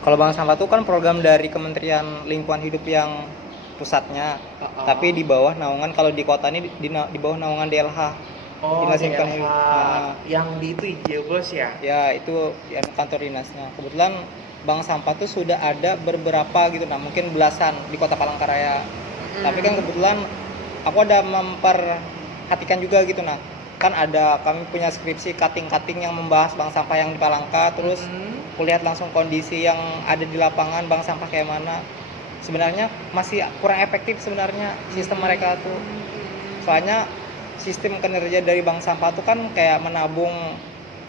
Kalau bank sampah itu kan program dari Kementerian Lingkungan Hidup yang pusatnya, tapi di bawah naungan, kalau di kota ini di bawah naungan DLH, Oh, Dinas Lingkungan DLH Hidup. yang di itu hijau bos ya? Ya itu ya kantor dinasnya. Kebetulan bank sampah tuh sudah ada beberapa gitu, nah mungkin belasan di Kota Palangkaraya. Tapi kan kebetulan aku ada memperhatikan juga gitu, nah kan ada, kami punya skripsi cutting-cutting yang membahas bank sampah yang di Palangka, terus kulihat langsung kondisi yang ada di lapangan bank sampah kayak mana. Sebenarnya masih kurang efektif sebenarnya sistem mereka tuh. Soalnya sistem kinerja dari bank sampah tuh kan kayak menabung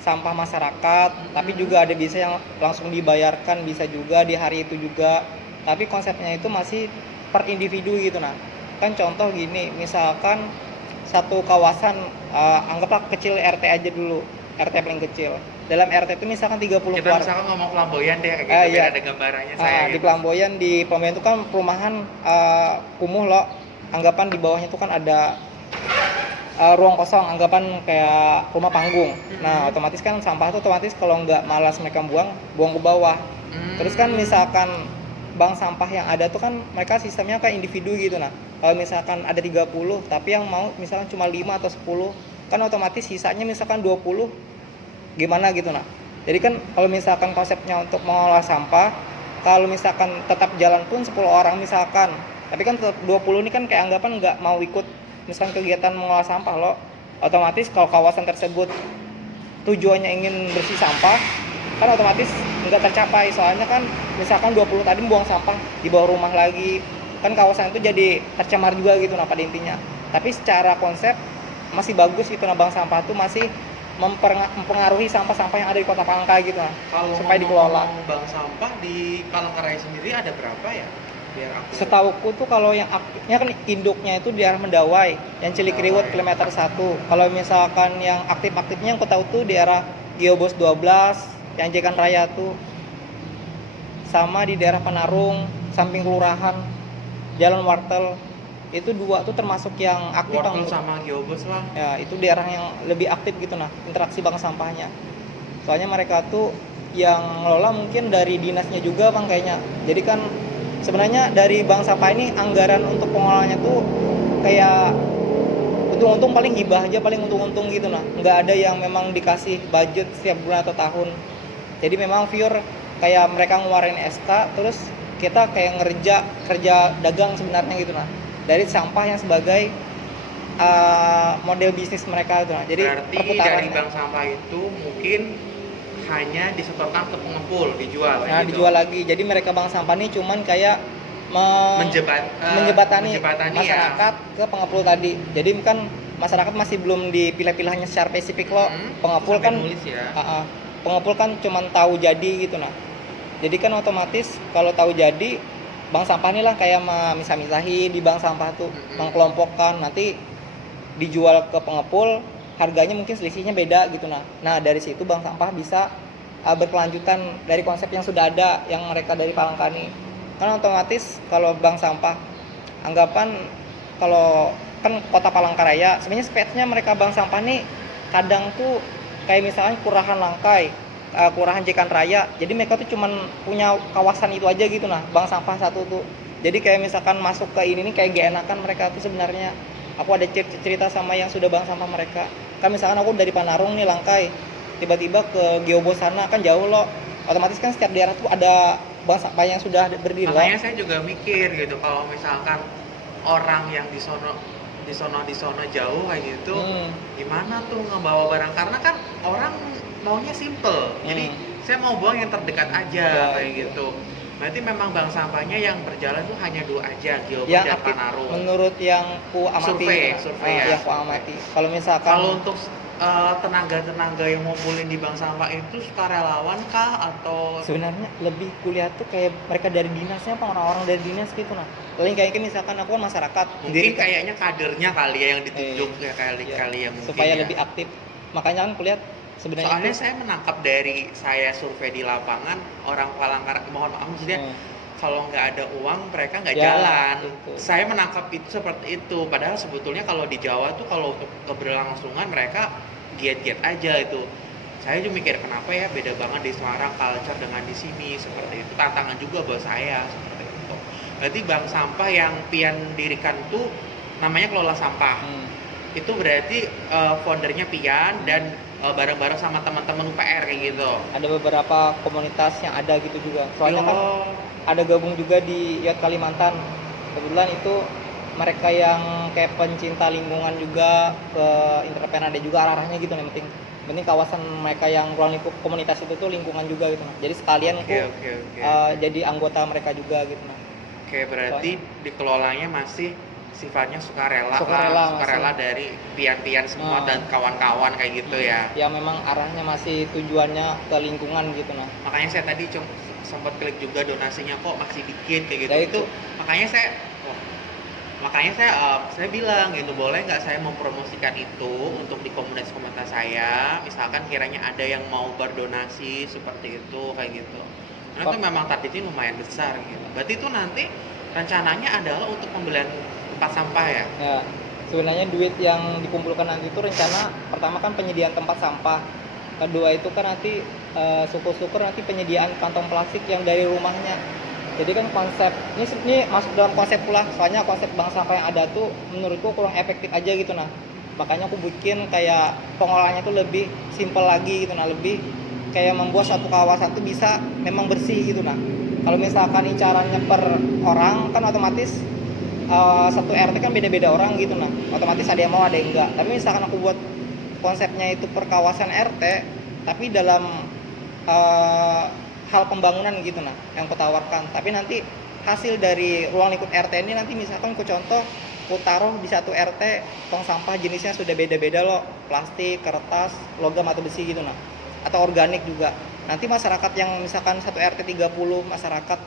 sampah masyarakat, tapi juga ada bisa yang langsung dibayarkan, bisa juga di hari itu juga. Tapi konsepnya itu masih per individu gitu. Nah, kan contoh gini, misalkan satu kawasan, anggaplah kecil RT aja dulu, RT paling kecil. Dalam RT itu misalkan 30 Kita keluarga. misalkan ngomong Flamboyan deh kayak gitu, biar Iya. ada gambarannya saya Di gitu. Pelamboyan, di Pelamboyan itu kan perumahan kumuh loh. Anggapan di bawahnya itu kan ada ruang kosong, anggapan kayak rumah panggung. Nah, otomatis kan sampah itu otomatis kalau nggak malas mereka buang ke bawah. Terus kan misalkan bank sampah yang ada tuh kan mereka sistemnya kayak individu gitu. Nah, kalau misalkan ada 30 tapi yang mau misalkan cuma 5 atau 10, kan otomatis sisanya misalkan 20, gimana gitu. Nah, jadi kan kalau misalkan konsepnya untuk mengolah sampah, kalau misalkan tetap jalan pun 10 orang misalkan, tapi kan tetap 20 ini kan kayak anggapan nggak mau ikut misalkan kegiatan mengolah sampah loh. Otomatis kalau kawasan tersebut tujuannya ingin bersih sampah, kan otomatis nggak tercapai. Soalnya kan misalkan 20 tadi buang sampah di bawah rumah lagi, kan kawasan itu jadi tercemar juga gitu nah pada intinya. Tapi secara konsep masih bagus gitu nah, bank sampah itu masih mempengaruhi sampah-sampah yang ada di Kota Palangka gitu nah, Kalau supaya dikelola. ngomong bank sampah di Palangkaraya sendiri ada berapa ya? Biar aku. Setauku tuh kalau yang aktifnya kan induknya itu di arah Mendawai, yang Cilikriwut kilometer 1. Kalau misalkan yang aktif-aktifnya yang aku tahu tuh di arah Geobos 12, yang Jekan Raya tuh, sama di daerah Panarung, samping kelurahan, Jalan Wartel. Itu dua tuh termasuk yang aktif Wortel Bang. sama Geobos lah. Ya, itu daerah yang lebih aktif gitu nah, interaksi bank sampahnya. Soalnya mereka tuh yang ngelola mungkin dari dinasnya juga Bang kayaknya. Jadi kan sebenarnya dari bank sampah ini anggaran untuk pengelolaannya tuh kayak untung-untung paling hibah aja, paling untung-untung gitu nah. Nggak ada yang memang dikasih budget setiap bulan atau tahun. Jadi memang pure kayak mereka ngeluarin SK, terus kita kayak kerja dagang sebenarnya gitu nah. Dari sampah yang sebagai model bisnis mereka gitu nah. Jadi Berarti dari perputarannya. bank sampah itu mungkin hanya disetorkan ke pengepul, dijual Nah, gitu. dijual lagi. Jadi mereka bank sampah ini cuman kayak menjebatani menjebatani masyarakat ke pengepul tadi. Jadi kan masyarakat masih belum dipilah-pilahnya secara spesifik loh. Pengepul sampai kan nulis ya. pengepul kan cuman tahu jadi gitu nah. Jadi kan otomatis kalau tahu jadi bank sampah ini lah kayak misah-misahi di bank sampah tuh, mengkelompokkan, nanti dijual ke pengepul, harganya mungkin selisihnya beda gitu nah. Nah, dari situ bank sampah bisa berkelanjutan dari konsep yang sudah ada yang mereka dari Palangkani. Kan otomatis kalau bank sampah, anggapan kalau kan Kota Palangkaraya sebenarnya spesiesnya mereka bank sampah nih kadang tuh kayak misalnya Kelurahan Langkai, Kelurahan Jekan Raya. Jadi mereka tuh cuman punya kawasan itu aja gitu nah, bank sampah satu tuh. Jadi kayak misalkan masuk ke ini nih kayak gak enakan mereka tuh sebenarnya. Aku ada cerita sama yang sudah bank sampah mereka. Kan misalkan aku dari Panarung nih Langkai, tiba-tiba ke Geobos sana kan jauh loh. Otomatis kan setiap daerah tuh ada bank sampah yang sudah berdiri loh. Makanya saya juga mikir gitu, kalau misalkan orang yang di sono jauh kayak gitu, gimana tuh ngebawa barang, karena kan orang maunya simple. Jadi saya mau buang yang terdekat aja Ya, kayak gitu. Berarti memang bank sampahnya yang berjalan tuh hanya dua aja, Geobos yang dan aktif Panarung. menurut yang ku amati. Survei ya. Yang ku amati. Kalau misalkan Kalau untuk tenaga-tenaga yang ngumpulin di bank sampah itu sukarelawan kah atau sebenarnya lebih kuliah tuh kayak mereka dari dinasnya apa orang-orang dari dinas gitu nah. Paling kayak misalkan aku kan masyarakat mungkin kayaknya kadernya kali ya yang ditunjuk ya kali ya mungkin supaya ya. lebih aktif. Makanya kan kuliah sebenarnya Soalnya itu, saya menangkap dari saya survei di lapangan, orang Palangkaraya, mohon maaf maksudnya kalau nggak ada uang mereka nggak jalan. Itu. Saya menangkap itu seperti itu. Padahal sebetulnya kalau di Jawa tuh kalau untuk keberlangsungan mereka giat-giat aja itu. saya juga mikir kenapa ya beda banget di Semarang culture dengan di sini, seperti itu. Tantangan juga buat saya seperti itu. Berarti bank sampah yang Pian dirikan tuh namanya kelola sampah. Itu berarti foundernya Pian dan bareng-bareng sama teman-teman UPR kayak gitu. Ada beberapa komunitas yang ada gitu juga. Soalnya kan ada gabung juga di Yacht Kalimantan. Kebetulan itu mereka yang kayak pencinta lingkungan juga, ke entrepreneur, ada juga arah-arahnya gitu. Yang penting kawasan mereka yang ruang lingkup komunitas itu tuh lingkungan juga gitu. Jadi sekalian jadi anggota mereka juga gitu. Oke, berarti dikelolanya masih sifatnya sukarela dari pian-pian semua dan kawan-kawan kayak gitu ya. Ya memang arahnya masih tujuannya ke lingkungan gitu nah. Makanya saya tadi sempat klik juga donasinya kok masih dikit kayak gitu. Ya, itu makanya saya bilang gitu, boleh nggak saya mempromosikan itu untuk di komunitas saya, misalkan kiranya ada yang mau berdonasi seperti itu kayak gitu. Karena itu memang targetnya lumayan besar gitu. Berarti itu nanti rencananya adalah untuk pembelian tempat sampah ya? Ya, sebenarnya duit yang dikumpulkan nanti itu rencana pertama kan penyediaan tempat sampah, kedua itu kan nanti syukur-syukur nanti penyediaan kantong plastik yang dari rumahnya. Jadi kan konsep ini masuk dalam konsep pula, soalnya konsep bank sampah yang ada tuh menurutku kurang efektif aja gitu nah. Makanya aku bikin kayak pengolahannya tuh lebih simple lagi gitu nah, lebih kayak membuat satu kawasan tuh bisa memang bersih gitu nah. Kalau misalkan caranya per orang kan otomatis satu RT kan beda-beda orang gitu nah, otomatis ada yang mau ada yang enggak. Tapi misalkan aku buat konsepnya itu per kawasan RT tapi dalam hal pembangunan gitu nah yang kutawarkan, tapi nanti hasil dari ruang lingkup RT ini nanti misalkan aku contoh aku taruh di satu RT tong sampah jenisnya sudah beda-beda loh, plastik, kertas, logam atau besi gitu nah, atau organik juga. Nanti masyarakat yang misalkan satu RT 30 masyarakat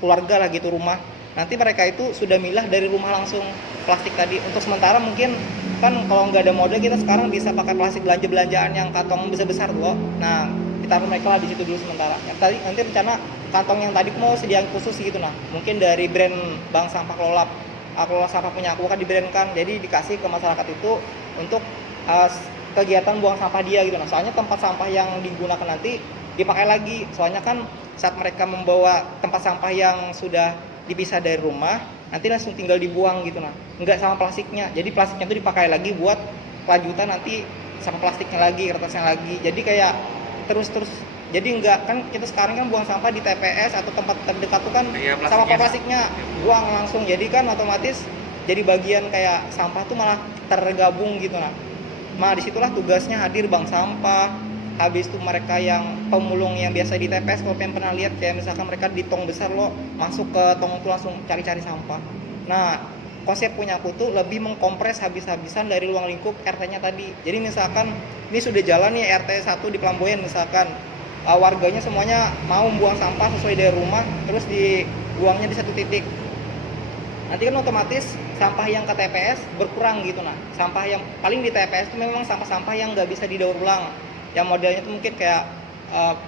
keluarga lah gitu rumah, nanti mereka itu sudah milah dari rumah langsung plastik tadi. Untuk sementara mungkin kan kalau nggak ada mode kita sekarang bisa pakai plastik belanja-belanjaan yang kantong besar-besar loh. Nah ditaruh mereka lah di situ dulu sementara. Yang tadi nanti rencana kantong yang tadi mau sediaan khusus gitu nah, mungkin dari brand bank sampah kelola sampah punya aku kan dibrandkan, jadi dikasih ke masyarakat itu untuk kegiatan buang sampah dia gitu nah. Soalnya tempat sampah yang digunakan nanti dipakai lagi, soalnya kan saat mereka membawa tempat sampah yang sudah dipisah dari rumah nanti langsung tinggal dibuang gitu nah, nggak sama plastiknya. Jadi plastiknya itu dipakai lagi buat kelanjutan nanti sama plastiknya lagi, kertasnya lagi, jadi kayak terus jadi enggak kan kita sekarang kan buang sampah di TPS atau tempat terdekat tuh kan sama plastiknya buang langsung, jadi kan otomatis jadi bagian kayak sampah tuh malah tergabung gitu nah disitulah tugasnya hadir bank sampah. Habis itu mereka yang pemulung yang biasa di TPS, kalau pengen pernah lihat kayak misalkan mereka di tong besar loh, masuk ke tong itu langsung cari-cari sampah. Nah konsep punya aku tuh lebih mengkompres habis-habisan dari ruang lingkup RT-nya tadi. Jadi misalkan ini sudah jalan nih RT 1 di Pelamboyan misalkan, warganya semuanya mau buang sampah sesuai dari rumah, terus dibuangnya di satu titik. Nanti kan otomatis sampah yang ke TPS berkurang gitu nah. Sampah yang paling di TPS itu memang sampah-sampah yang nggak bisa didaur ulang. Yang modelnya itu mungkin kayak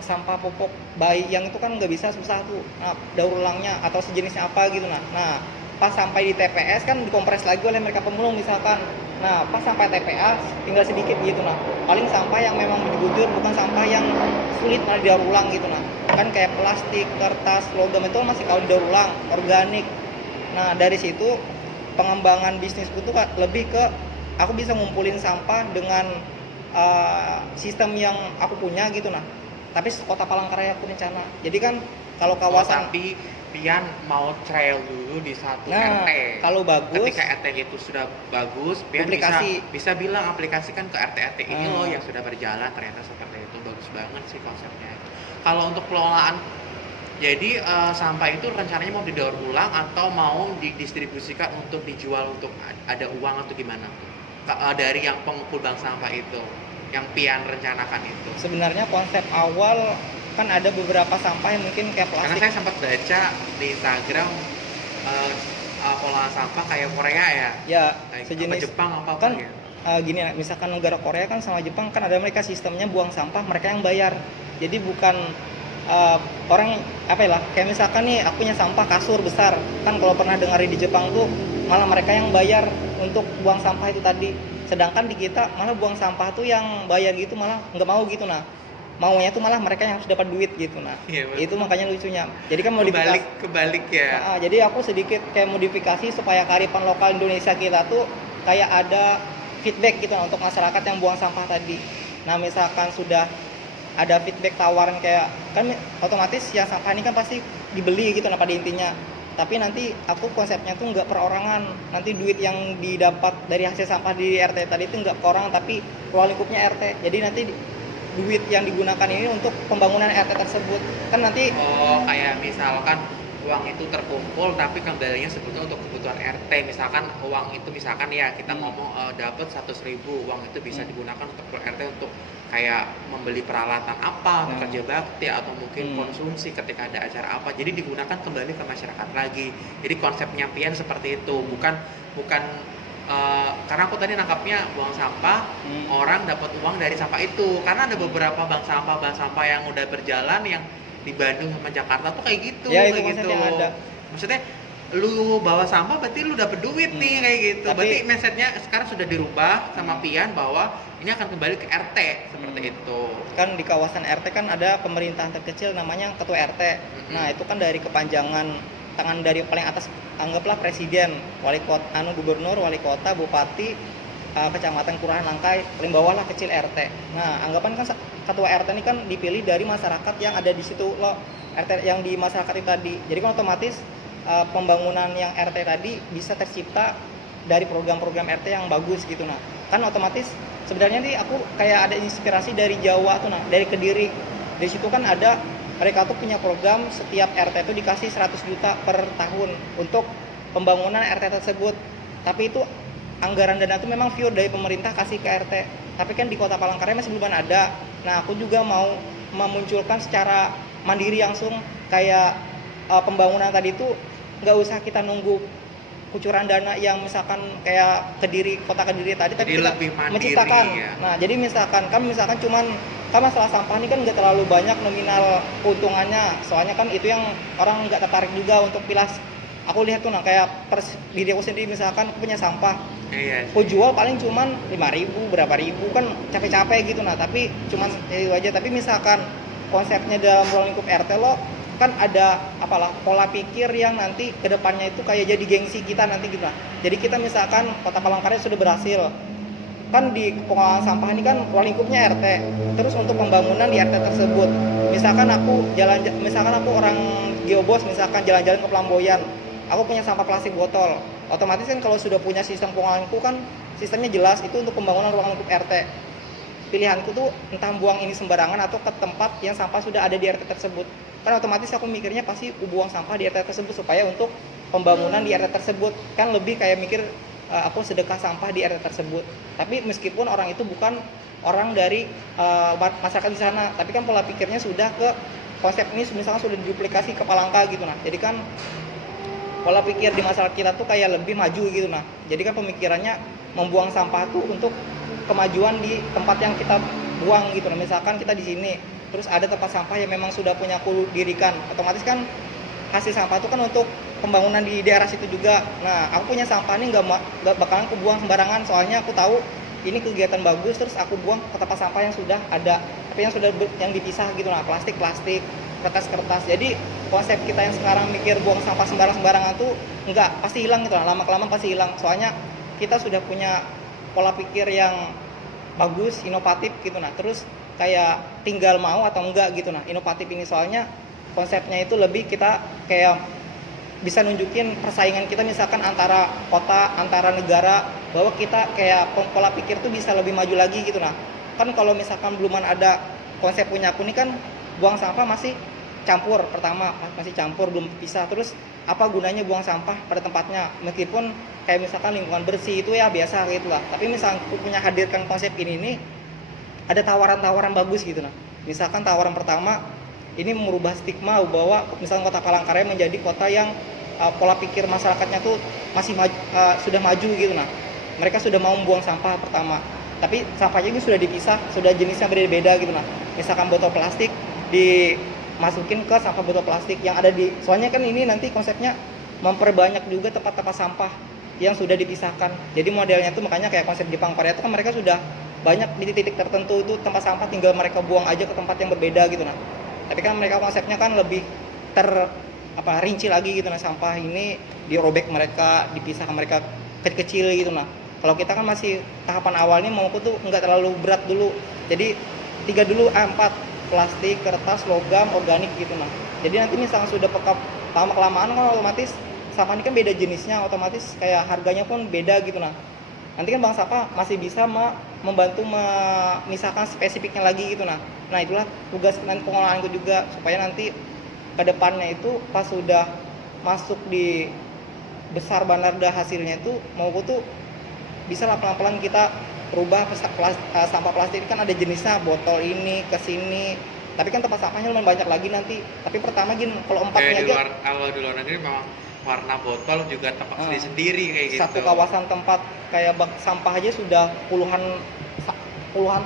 sampah popok bayi yang itu kan nggak bisa susah tuh daur ulangnya atau sejenisnya apa gitu nah pas sampai di TPS kan dikompres lagi oleh mereka pemulung misalkan. Nah pas sampai TPS tinggal sedikit gitu nah, paling sampah yang memang bujur, bukan sampah yang sulit malah didaur ulang gitu nah. Kan kayak plastik, kertas, logam itu masih kalau didaur ulang, organik. Nah dari situ pengembangan bisnisku tuh lebih ke aku bisa ngumpulin sampah dengan sistem yang aku punya gitu nah, tapi kota Palangkaraya aku rencana. Jadi kan kalau kawasan tapi Pian mau trial dulu di satu RT. Kalau bagus, ketika RT itu sudah bagus, Pian bisa bilang aplikasikan ke RT ini loh yang sudah berjalan ternyata seperti itu. Bagus banget sih konsepnya. Kalau untuk pengelolaan, jadi sampah itu rencananya mau didaur ulang atau mau didistribusikan untuk dijual untuk ada uang atau gimana? Dari yang pengumpul bank sampah itu yang Pian rencanakan itu. Sebenarnya konsep awal kan ada beberapa sampah yang mungkin kayak plastik. Karena saya sempat baca di Instagram pengolahan sampah kayak Korea ya. Ya, sejenis apa Jepang apa kan ya. Gini misalkan negara Korea kan sama Jepang kan ada mereka sistemnya buang sampah mereka yang bayar. Jadi bukan orang apa ya lah, kayak misalkan nih aku punya sampah kasur besar kan, kalau pernah dengar di Jepang tuh malah mereka yang bayar untuk buang sampah itu tadi. sedangkan di kita malah buang sampah tuh yang bayar gitu malah nggak mau gitu. Nah, maunya tuh malah mereka yang harus dapat duit gitu. Nah, Iya, betul. itu makanya lucunya. Jadi kan modifikasi. Kebalik ya. Jadi aku sedikit kayak modifikasi supaya kearifan lokal Indonesia kita tuh kayak ada feedback gitu, nah, untuk masyarakat yang buang sampah tadi. Nah, misalkan sudah ada feedback tawaran kayak kan otomatis yang sampah ini kan pasti dibeli gitu, nah pada intinya. Tapi nanti aku konsepnya tuh nggak perorangan. Nanti duit yang didapat dari hasil sampah di RT tadi itu nggak perorangan, tapi ruang lingkupnya RT. Jadi nanti duit yang digunakan ini untuk pembangunan RT tersebut. Kan nanti Kayak misalkan uang itu terkumpul tapi kembalinya sebetulnya untuk kebutuhan RT. Misalkan uang itu misalkan ya kita ngomong dapat 100.000, uang itu bisa digunakan untuk RT untuk kayak membeli peralatan apa untuk kerja bakti atau mungkin konsumsi ketika ada acara apa. Jadi digunakan kembali ke masyarakat lagi. Jadi konsep penyampaian seperti itu, bukan karena aku tadi nangkapnya buang sampah, orang dapat uang dari sampah itu. Karena ada beberapa bank sampah yang udah berjalan yang di Bandung sama Jakarta tuh kayak gitu. Ya, itu kayak konsep gitu. yang ada. Maksudnya lu bawa sampah berarti lu dapet duit nih kayak gitu. Berarti mindsetnya sekarang sudah dirubah sama Pian bahwa ini akan kembali ke RT seperti itu. Kan di kawasan RT kan ada pemerintahan terkecil namanya ketua RT. Nah, itu kan dari kepanjangan tangan dari paling atas, anggaplah presiden, wali kota, gubernur, wali kota, bupati, kecamatan, kelurahan, Langkai, paling bawah lah kecil RT. Nah, anggapan kan ketua RT ini kan dipilih dari masyarakat yang ada di situ loh, RT yang di masyarakat itu tadi. Jadi kan otomatis pembangunan yang RT tadi bisa tercipta dari program-program RT yang bagus gitu. Nah, kan otomatis sebenarnya nih aku kayak ada inspirasi dari Jawa tuh, nah dari Kediri. Di situ kan ada, mereka tuh punya program setiap RT itu dikasih 100 juta per tahun untuk pembangunan RT tersebut. Tapi itu anggaran dana itu memang pure dari pemerintah kasih ke RT. Tapi kan di Kota Palangkaraya masih belum ada. Nah, aku juga mau memunculkan secara mandiri langsung kayak pembangunan tadi itu nggak usah kita nunggu kucuran dana yang misalkan kayak Kota Kediri tadi, tapi kita lebih mandiri, menciptakan. ya. Nah, jadi misalkan cuman kan masalah sampah ini kan nggak terlalu banyak nominal keuntungannya, soalnya kan itu yang orang nggak tertarik juga untuk pilas. Aku lihat tuh, nah kayak diri aku sendiri, misalkan aku punya sampah, aku jual paling cuman 5.000, berapa ribu kan capek-capek gitu. Nah, tapi cuman itu aja. Tapi misalkan konsepnya dalam ruang lingkup RT lo kan ada pola pikir yang nanti kedepannya itu kayak jadi gengsi kita nanti gitu. Nah, jadi kita misalkan Kota Palangkaraya sudah berhasil kan di pengelolaan sampah ini kan ruang lingkupnya RT, terus untuk pembangunan di RT tersebut, misalkan aku orang Geobos, misalkan jalan-jalan ke Pelamboyan, aku punya sampah plastik botol, otomatis kan kalau sudah punya sistem pengelolaanku kan sistemnya jelas, itu untuk pembangunan ruang lingkup RT. Pilihanku tuh entah buang ini sembarangan atau ke tempat yang sampah sudah ada di RT tersebut. Kan otomatis aku mikirnya pasti buang sampah di RT tersebut supaya untuk pembangunan di RT tersebut. Kan lebih kayak mikir aku sedekah sampah di RT tersebut. Tapi meskipun orang itu bukan orang dari masyarakat di sana, tapi kan pola pikirnya sudah ke konsep ini misalnya sudah diduplikasi ke Palangka gitu. Nah, jadi kan pola pikir di masyarakat kita tuh kayak lebih maju gitu. Nah, jadi kan pemikirannya membuang sampah tuh untuk kemajuan di tempat yang kita buang gitu. Nah, misalkan kita di sini terus ada tempat sampah yang memang sudah punya aku dirikan, otomatis kan hasil sampah itu kan untuk pembangunan di daerah situ juga. Nah, aku punya sampah ini nggak bakalan aku buang sembarangan, soalnya aku tahu ini kegiatan bagus, terus aku buang ke tempat sampah yang sudah ada, tapi yang dipisah gitu. Nah, plastik, kertas. Jadi konsep kita yang sekarang mikir buang sampah sembarangan tuh nggak, pasti hilang gitu. Nah, lama-kelamaan pasti hilang, soalnya kita sudah punya pola pikir yang bagus, inovatif gitu. Nah, terus kayak tinggal mau atau enggak gitu. Nah, inovatif ini soalnya konsepnya itu lebih kita kayak bisa nunjukin persaingan kita misalkan antara kota, antara negara, bahwa kita kayak pola pikir tuh bisa lebih maju lagi gitu. Nah, kan kalau misalkan belum ada konsep punya aku nih kan buang sampah masih campur, pertama masih campur, belum pisah. Terus apa gunanya buang sampah pada tempatnya, meskipun kayak misalkan lingkungan bersih itu ya biasa gitu lah. Tapi misalkan aku punya hadirkan konsep ini nih, ada tawaran-tawaran bagus gitu. Nah, misalkan tawaran pertama ini merubah stigma bahwa misalkan Kota Palangkaraya menjadi kota yang pola pikir masyarakatnya tuh masih sudah maju gitu. Nah, mereka sudah mau membuang sampah pertama, tapi sampahnya ini sudah dipisah, sudah jenisnya beda-beda gitu. Nah, misalkan botol plastik dimasukin ke sampah botol plastik yang ada di, soalnya kan ini nanti konsepnya memperbanyak juga tempat-tempat sampah. yang sudah dipisahkan. Jadi modelnya tuh makanya kayak konsep Jepang Korea itu kan mereka sudah banyak di titik tertentu itu tempat sampah tinggal mereka buang aja ke tempat yang berbeda gitu nah. Tapi kan mereka konsepnya kan lebih rinci lagi gitu nah, sampah ini dirobek mereka, dipisahkan mereka kecil-kecil gitu nah. Kalau kita kan masih tahapan awalnya mau tuh nggak terlalu berat dulu. Jadi 3 dulu, 4 plastik, kertas, logam, organik gitu nah. Jadi nanti misalnya sudah lama kelamaan kan otomatis sampah ini kan beda jenisnya, otomatis kayak harganya pun beda gitu nah. Nanti kan bank sampah masih bisa membantu memisahkan spesifiknya lagi gitu nah. Nah itulah tugas nanti pengolahanku juga supaya nanti ke depannya itu pas sudah masuk di besar bandar dah hasilnya itu mau tuh bisa lah pelan-pelan kita rubah sampah plastik kan ada jenisnya, botol ini ke sini. Tapi kan tempat sampahnya lumayan banyak lagi nanti. Tapi pertama gini kalau empatnya aja kalau di luar negeri memang warna botol juga tempat sendiri kayak gitu. Satu kawasan tempat kayak bak sampah aja sudah puluhan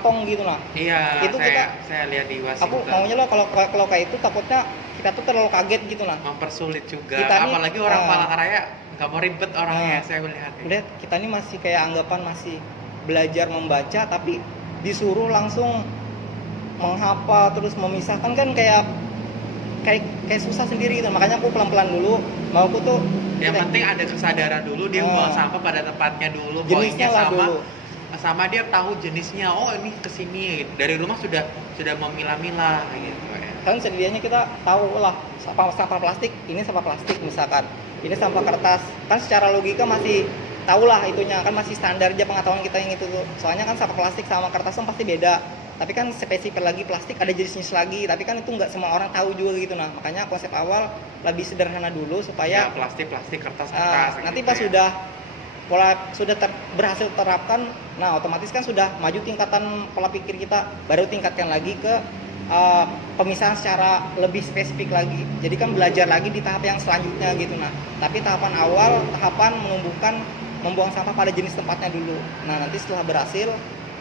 tong gitu nah. Iya, itu saya lihat di Washington. Aku maunya loh kalau kayak itu takutnya kita tuh terlalu kaget gitu nah. Mempersulit juga. Kita apalagi orang Palangkaraya nggak mau ribet orangnya, saya melihat. Lihat kita ini masih kayak anggapan masih belajar membaca tapi disuruh langsung menghafal terus memisahkan kan kayak susah sendiri gitu. Makanya aku pelan-pelan dulu. Mau aku tuh yang penting ada kesadaran dulu dia buang sampah pada tempatnya dulu, jenisnya poinnya sama dia tahu jenisnya. Oh ini kesini gitu. Dari rumah sudah memilah-milah gitu ya. Kan sedianya kita tahu lah sampah plastik ini sampah plastik misalkan, ini sampah kertas kan secara logika masih tahu lah itunya kan masih standar aja pengetahuan kita yang itu tuh. Soalnya kan sampah plastik sama kertas kan pasti beda. Tapi kan spesifik lagi plastik ada jenis lagi, tapi kan itu nggak semua orang tahu juga gitu nah. Makanya konsep awal lebih sederhana dulu supaya plastik kertas nanti gitu pas sudah berhasil terapkan, nah otomatis kan sudah maju tingkatan pola pikir kita, baru tingkatkan lagi ke pemisahan secara lebih spesifik lagi. Jadi kan belajar lagi di tahap yang selanjutnya gitu nah. Tapi tahapan awal membuang sampah pada jenis tempatnya dulu. Nah nanti setelah berhasil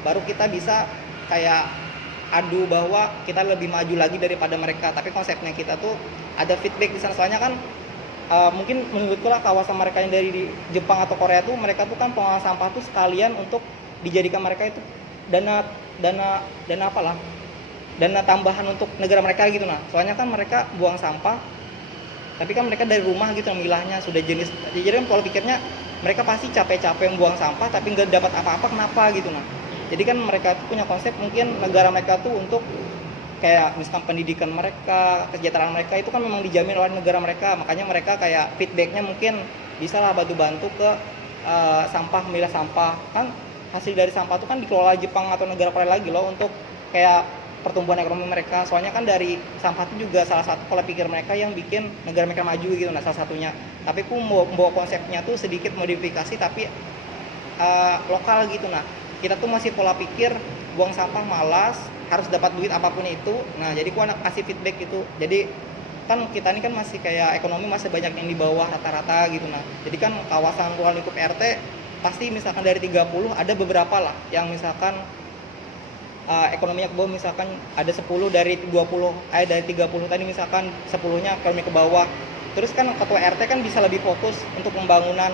baru kita bisa kayak adu bahwa kita lebih maju lagi daripada mereka. Tapi konsepnya kita tuh ada feedback di sana. Soalnya kan mungkin menurutku lah kawasan mereka yang dari Jepang atau Korea tuh mereka tuh kan pengolahan sampah tuh sekalian untuk dijadikan mereka itu dana tambahan untuk negara mereka gitu nah. Soalnya kan mereka buang sampah tapi kan mereka dari rumah gitu milahnya sudah jenis. Jadi kan pola pikirnya mereka pasti capek-capek buang sampah tapi nggak dapat apa-apa, kenapa gitu nah. Jadi kan mereka tuh punya konsep mungkin negara mereka tuh untuk kayak misalkan pendidikan mereka, kesejahteraan mereka itu kan memang dijamin oleh negara mereka. Makanya mereka kayak feedbacknya mungkin bisa lah bantu ke sampah, milah sampah. Kan hasil dari sampah itu kan dikelola Jepang atau negara Korea lagi loh untuk kayak pertumbuhan ekonomi mereka. Soalnya kan dari sampah itu juga salah satu pola pikir mereka yang bikin negara mereka maju gitu nah salah satunya. Tapi aku mau konsepnya tuh sedikit modifikasi tapi lokal gitu nah. Kita tuh masih pola pikir buang sampah malas, harus dapat duit apapun itu. Nah, jadi aku kasih feedback gitu. Jadi kan kita ini kan masih kayak ekonomi masih banyak yang di bawah rata-rata gitu nah. Jadi kan kawasan ruang lingkup RT pasti misalkan dari 30 ada beberapa lah yang misalkan ekonominya ke bawah, misalkan ada 10 dari 20 dari 30 tadi misalkan 10-nya ekonomi ke bawah. Terus kan ketua RT kan bisa lebih fokus untuk pembangunan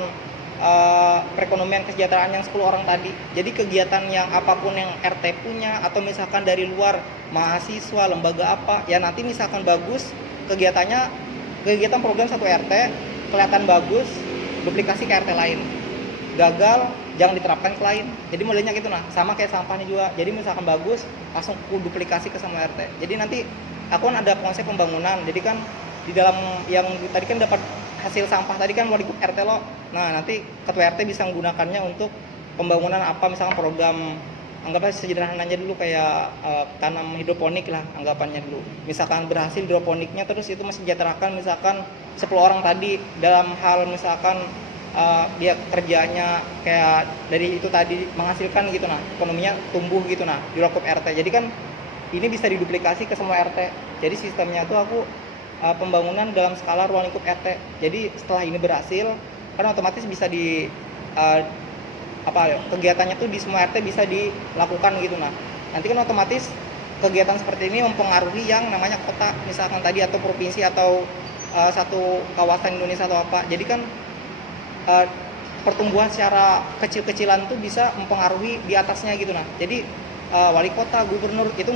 perekonomian kesejahteraan yang 10 orang tadi. Jadi kegiatan yang apapun yang RT punya atau misalkan dari luar mahasiswa, lembaga apa, ya nanti misalkan bagus kegiatan program satu RT kelihatan bagus, duplikasi ke RT lain. Gagal, jangan diterapkan ke lain. Jadi modelnya gitu nah, sama kayak sampahnya juga. Jadi misalkan bagus, langsung duplikasi ke semua RT. Jadi nanti aku kan ada konsep pembangunan. Jadi kan di dalam yang tadi kan dapat hasil sampah tadi kan mau di RT lo. Nah nanti ketua RT bisa menggunakannya untuk pembangunan apa misalkan program anggaplah sederhananya dulu kayak tanam hidroponik lah anggapannya dulu. Misalkan berhasil hidroponiknya terus itu mensejahterakan misalkan 10 orang tadi dalam hal misalkan dia kerjanya kayak dari itu tadi menghasilkan gitu nah ekonominya tumbuh gitu nah di lingkup RT. Jadi kan ini bisa diduplikasi ke semua RT. Jadi sistemnya tuh aku pembangunan dalam skala ruang lingkup RT. Jadi setelah ini berhasil, kan otomatis bisa kegiatannya tuh di semua RT bisa dilakukan gitu nah. Nanti kan otomatis kegiatan seperti ini mempengaruhi yang namanya kota misalkan tadi atau provinsi atau satu kawasan Indonesia atau apa. Jadi kan pertumbuhan secara kecil-kecilan tuh bisa mempengaruhi di atasnya gitu. Nah jadi wali kota, gubernur itu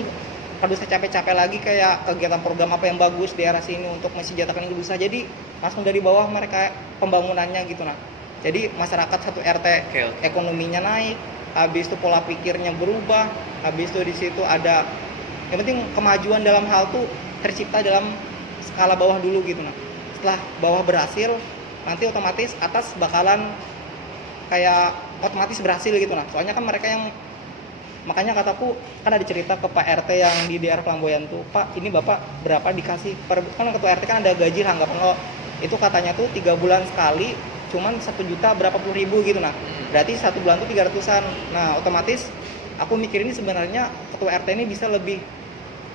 harus capek-capek lagi kayak kegiatan program apa yang bagus di daerah sini untuk mensejahterakan yang berusaha, jadi langsung dari bawah mereka pembangunannya gitu. Nah jadi masyarakat satu RT ekonominya naik, habis itu pola pikirnya berubah, habis itu di situ ada yang penting kemajuan dalam hal tuh tercipta dalam skala bawah dulu gitu. Nah setelah bawah berhasil, nanti otomatis atas bakalan kayak otomatis berhasil gitu. Nah soalnya kan mereka yang, makanya kataku kan ada cerita ke Pak RT yang di daerah Pelamboyan tuh, Pak ini Bapak berapa dikasih per, kan ketua RT kan ada gaji anggapan lo, itu katanya tuh 3 bulan sekali cuman 1 juta berapa puluh ribu gitu. Nah berarti 1 bulan tuh 300-an. Nah otomatis aku mikir ini sebenarnya ketua RT ini bisa lebih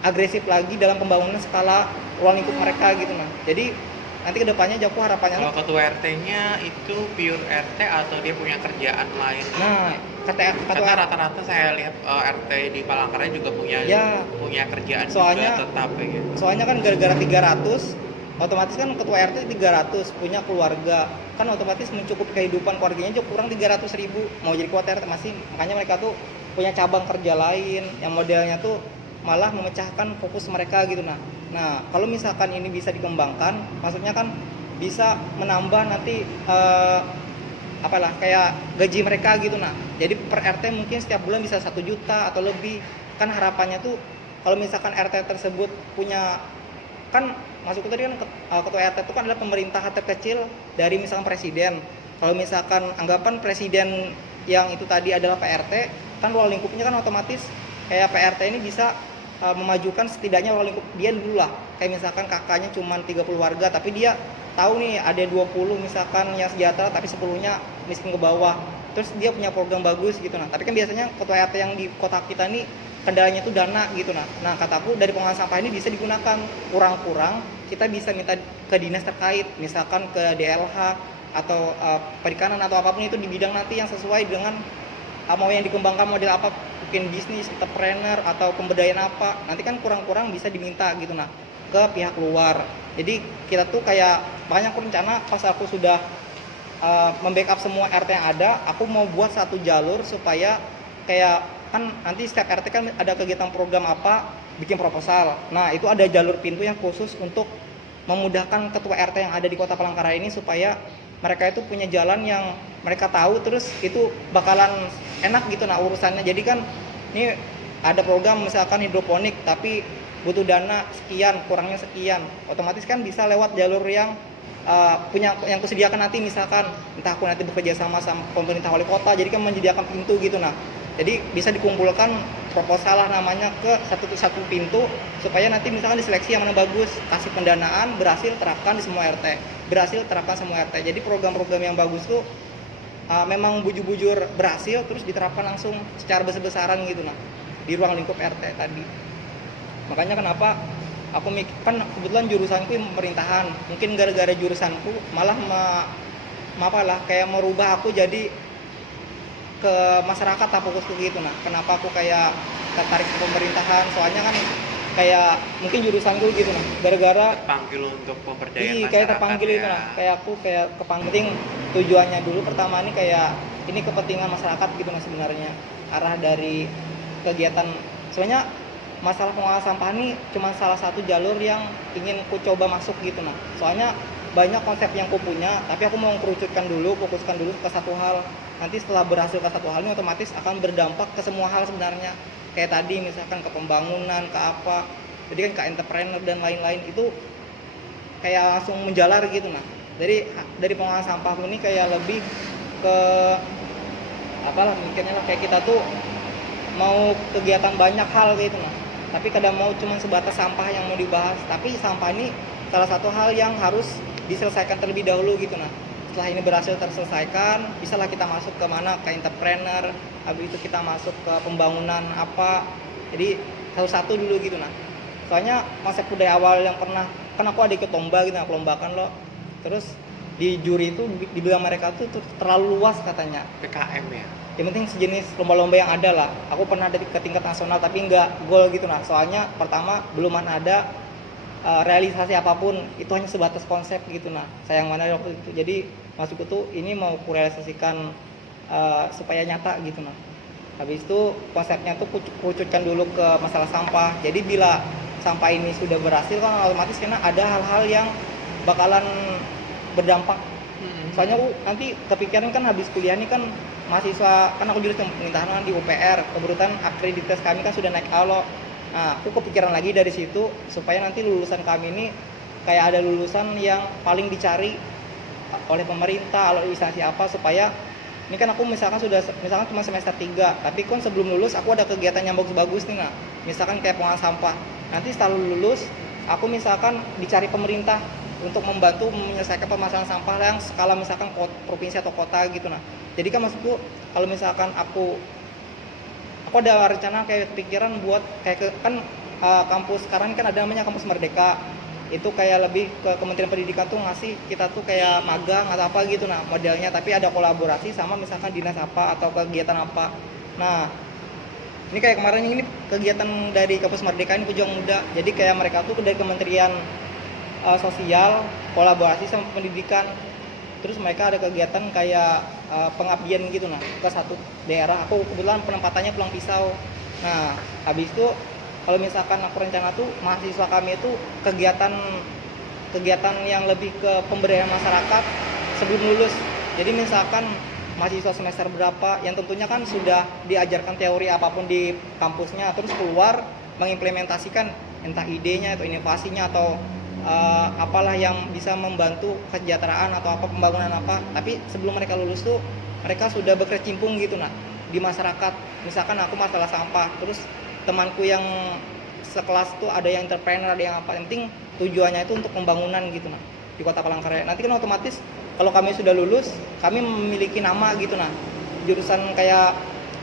agresif lagi dalam pembangunan skala ruang lingkup mereka gitu. Nah jadi nanti kedepannya aku harapannya kalau ketua RT-nya itu pure RT atau dia punya kerjaan lain? Nah karena rata-rata saya lihat RT di Palangkaraya juga punya kerjaan soalnya, juga tetap ya. Soalnya kan gara-gara 300, otomatis kan ketua RT 300 punya keluarga, kan otomatis mencukupi kehidupan keluarganya juga kurang 300.000 mau jadi ketua RT masih, makanya mereka tuh punya cabang kerja lain yang modelnya tuh malah memecahkan fokus mereka gitu. Nah kalau misalkan ini bisa dikembangkan, maksudnya kan bisa menambah nanti apalah kayak gaji mereka gitu. Nah jadi per RT mungkin setiap bulan bisa 1 juta atau lebih, kan harapannya tuh kalau misalkan RT tersebut punya, kan masuk tadi kan ketua RT itu kan adalah pemerintah terkecil dari misalkan presiden. Kalau misalkan anggapan presiden yang itu tadi adalah Pak RT, kan ruang lingkupnya kan otomatis kayak Pak RT ini bisa memajukan setidaknya ruang lingkup dia dulu lah. Kayak misalkan kakaknya cuma 30 warga tapi dia tahu nih ada 20 misalkan yang sejahtera tapi 10-nya miskin ke bawah, terus dia punya program bagus gitu. Nah tapi kan biasanya ketua RT yang di kota kita nih kendalanya itu dana gitu. Nah kataku dari pengolahan sampah ini bisa digunakan, kurang-kurang kita bisa minta ke dinas terkait, misalkan ke DLH atau perikanan atau apapun itu di bidang nanti yang sesuai dengan mau yang dikembangkan model apa, mungkin bisnis, entrepreneur atau pemberdayaan apa, nanti kan kurang-kurang bisa diminta gitu ke pihak luar. Jadi kita tuh kayak banyak rencana pas aku sudah membackup semua RT yang ada, aku mau buat satu jalur supaya kayak kan nanti setiap RT kan ada kegiatan program apa, bikin proposal. Nah itu ada jalur pintu yang khusus untuk memudahkan ketua RT yang ada di kota Palangkaraya ini supaya mereka itu punya jalan yang mereka tahu, terus itu bakalan enak gitu urusannya. Jadi kan ini ada program misalkan hidroponik tapi butuh dana sekian, kurangnya sekian, otomatis kan bisa lewat jalur yang punya yang kusediakan nanti, misalkan entah aku nanti bekerja sama pemerintah wali kota, jadi kan menyediakan pintu gitu. Jadi bisa dikumpulkan proposal lah namanya ke satu pintu supaya nanti misalkan diseleksi yang mana bagus, kasih pendanaan, berhasil terapkan di semua RT, berhasil terapkan semua RT. Jadi program-program yang bagus tuh memang bujur-bujur berhasil terus diterapkan langsung secara besar-besaran gitu di ruang lingkup RT tadi. Makanya kenapa aku kan kebetulan jurusanku pemerintahan, mungkin gara-gara jurusanku malah kayak merubah aku jadi ke masyarakat fokusku gitu. Kenapa aku kayak tertarik ke pemerintahan, soalnya kan kayak mungkin jurusanku gitu gara-gara terpanggil untuk pemberdayaan masyarakat. Kayak terpanggil itu kayak aku kayak kepenting tujuannya dulu pertama ini kayak ini kepentingan masyarakat gitu sebenarnya. Arah dari kegiatan sebenarnya masalah pengolahan sampah ini cuma salah satu jalur yang ingin ku coba masuk gitu. Soalnya banyak konsep yang ku punya, tapi aku mau kerucutkan dulu, fokuskan dulu ke satu hal. Nanti setelah berhasil ke satu hal ini otomatis akan berdampak ke semua hal sebenarnya. Kayak tadi misalkan ke pembangunan, ke apa, jadi kan ke entrepreneur dan lain-lain itu kayak langsung menjalar gitu. Dari pengolahan sampah ini kayak lebih ke mikirnya kayak kita tuh mau kegiatan banyak hal gitu tapi kadang mau cuma sebatas sampah yang mau dibahas, tapi sampah ini salah satu hal yang harus diselesaikan terlebih dahulu gitu. Setelah ini berhasil terselesaikan, bisalah kita masuk ke mana, ke entrepreneur, habis itu kita masuk ke pembangunan apa, jadi satu-satu dulu gitu. Soalnya konsepku dari awal yang pernah, kan aku ada ikut lomba gitu, pelombakan loh, terus di juri itu dibilang mereka tuh terlalu luas katanya. PKM ya? Yang penting sejenis lomba-lomba yang ada lah. Aku pernah ada ke tingkat nasional tapi nggak gol gitu soalnya pertama belum ada realisasi apapun itu hanya sebatas konsep gitu. Nah sayang mana waktu itu, jadi maksudku tuh ini mau kurealisasikan supaya nyata gitu. Nah habis itu konsepnya tuh kucutkan dulu ke masalah sampah. Jadi bila sampah ini sudah berhasil kan otomatis karena ada hal-hal yang bakalan berdampak. Soalnya aku nanti kepikiran kan habis kuliah ini kan mahasiswa, kan aku jurusan pemerintahan di UPR, kebetulan akreditas kami kan sudah naik ALO. Nah aku kepikiran lagi dari situ supaya nanti lulusan kami ini kayak ada lulusan yang paling dicari oleh pemerintah atau instansi apa, supaya ini kan aku misalkan cuma semester 3, tapi kan sebelum lulus aku ada kegiatan yang bagus-bagus nih. Nah misalkan kayak pengolah sampah, nanti setelah lulus aku misalkan dicari pemerintah untuk membantu menyelesaikan permasalahan sampah yang skala misalkan provinsi atau kota gitu. Nah jadi kan maksudku kalau misalkan aku ada rencana kayak pikiran buat kayak kampus sekarang kan ada namanya kampus Merdeka, itu kayak lebih ke Kementerian Pendidikan tuh ngasih kita tuh kayak magang atau apa gitu. Nah modelnya tapi ada kolaborasi sama misalkan dinas apa atau kegiatan apa. Nah ini kayak kemarin ini kegiatan dari kampus Merdeka ini pejuang muda, jadi kayak mereka tuh dari Kementerian Sosial kolaborasi sama pendidikan, terus mereka ada kegiatan kayak pengabdian gitu. Nah ke satu daerah, aku kebetulan penempatannya Pulang Pisau. Nah habis itu kalau misalkan aku rencana tuh mahasiswa kami itu kegiatan yang lebih ke pemberdayaan masyarakat sebelum lulus. Jadi misalkan mahasiswa semester berapa yang tentunya kan sudah diajarkan teori apapun di kampusnya, terus keluar mengimplementasikan entah idenya atau inovasinya atau apalah yang bisa membantu kesejahteraan atau apa pembangunan apa. Tapi sebelum mereka lulus tuh mereka sudah berkecimpung gitu nah di masyarakat. Misalkan aku masalah sampah, terus temanku yang sekelas tuh ada yang entrepreneur, ada yang apa, yang penting tujuannya itu untuk pembangunan gitu nah di Kota Palangkaraya. Nanti kan otomatis kalau kami sudah lulus kami memiliki nama gitu nah, jurusan kayak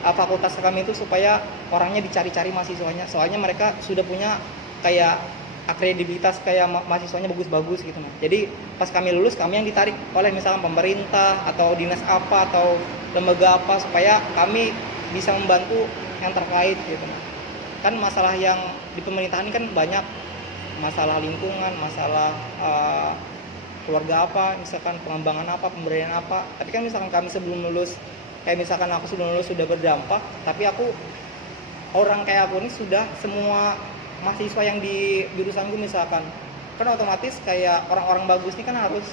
fakultas kami itu supaya orangnya dicari-cari mahasiswanya, soalnya mereka sudah punya kayak akredibilitas kayak mahasiswanya bagus-bagus gitu nah. Jadi pas kami lulus kami yang ditarik oleh misalkan pemerintah atau dinas apa atau lembaga apa supaya kami bisa membantu yang terkait gitu nah. Kan masalah yang di pemerintahan ini kan banyak masalah lingkungan, masalah keluarga apa, misalkan pengembangan apa, pemberdayaan apa. Tapi kan misalkan kami sebelum lulus, kayak misalkan aku sebelum lulus sudah berdampak, tapi orang kayak aku ini sudah semua mahasiswa yang di jurusanku misalkan, kan otomatis kayak orang-orang bagus ini kan harus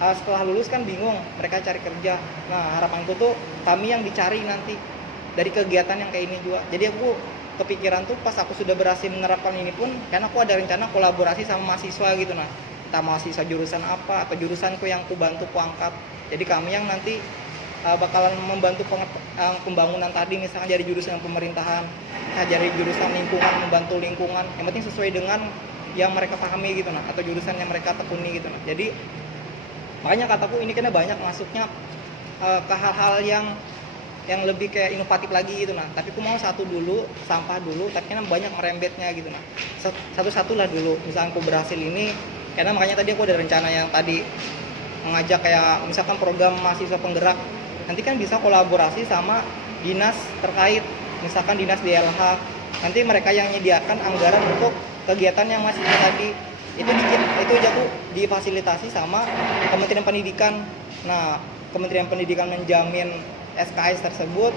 setelah lulus kan bingung mereka cari kerja. Nah harapanku tuh kami yang dicari nanti dari kegiatan yang kayak ini juga. Jadi aku kepikiran tuh pas aku sudah berhasil menerapkan ini pun, karena aku ada rencana kolaborasi sama mahasiswa gitu nah, entah mahasiswa jurusan apa atau jurusanku yang aku bantu ku angkat. Jadi kami yang nanti bakalan membantu pembangunan tadi, misalnya dari jurusan pemerintahan, dari jurusan lingkungan, membantu lingkungan, yang penting sesuai dengan yang mereka pahami gitu nah, atau jurusan yang mereka tekuni gitu nah. Jadi makanya kataku ini karena banyak masuknya ke hal-hal yang lebih kayak inovatif lagi gitu nah. Tapi aku mau satu dulu, sampah dulu, tapi kan banyak merembetnya gitu nah. Satu-satulah dulu, misalnya aku berhasil ini, karena makanya tadi aku ada rencana yang tadi mengajak kayak misalkan program mahasiswa penggerak, nanti kan bisa kolaborasi sama dinas terkait, misalkan dinas DLH, nanti mereka yang menyediakan anggaran untuk kegiatan yang mahasiswa tadi itu jatuh difasilitasi sama Kementerian Pendidikan. Nah Kementerian Pendidikan menjamin SKS tersebut,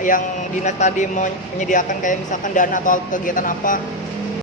yang dinas tadi menyediakan kayak misalkan dana atau kegiatan apa,